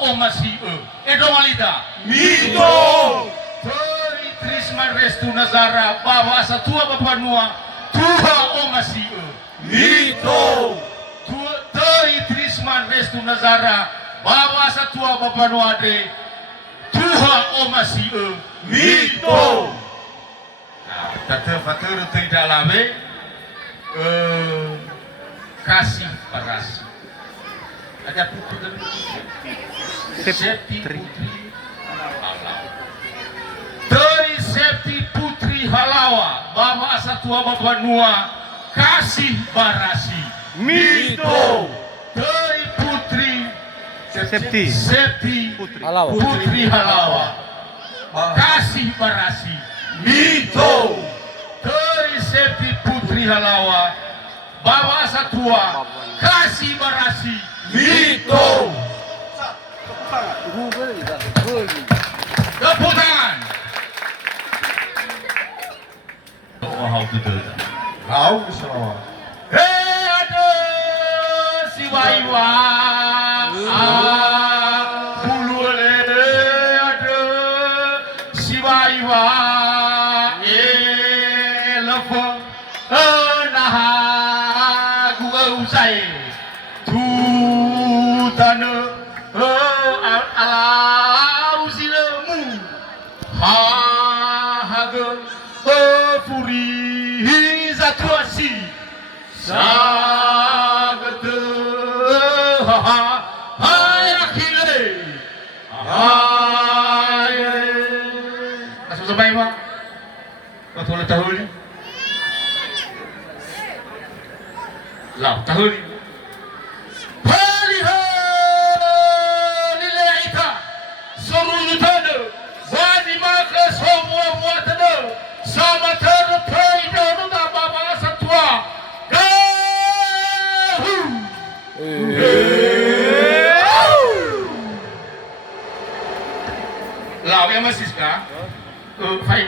omasi edo walida Mito. Tori Trisman Restu Nazara Baba Asatua Bapanua Tuha omasi Mito. Tori Trisman Restu Nazara Baba Asatua Bapanua de Tuha omasi Mito. Tata fatur tidak lame kasih paras ada putri Septi Putri dari Septi Putri Halawa Bapa Asatua Bapa Nua kasih barasi Mito. dari Putri Septi Putri Halawa kasih barasi Mito. dari Septi Putri Halawa Bapa Asatua kasih barasi Mito. tepuk tangan. Wow, betul. Kau keselawat. Hei aduh si Waiwa pulule aduh si Waiwa lepo nah gua usai tutane ala usilemu haga furi zatuasi sagate hai akhile hai asal sampai pak betul tahun lah tahun Lau yang masih sekarang, Fai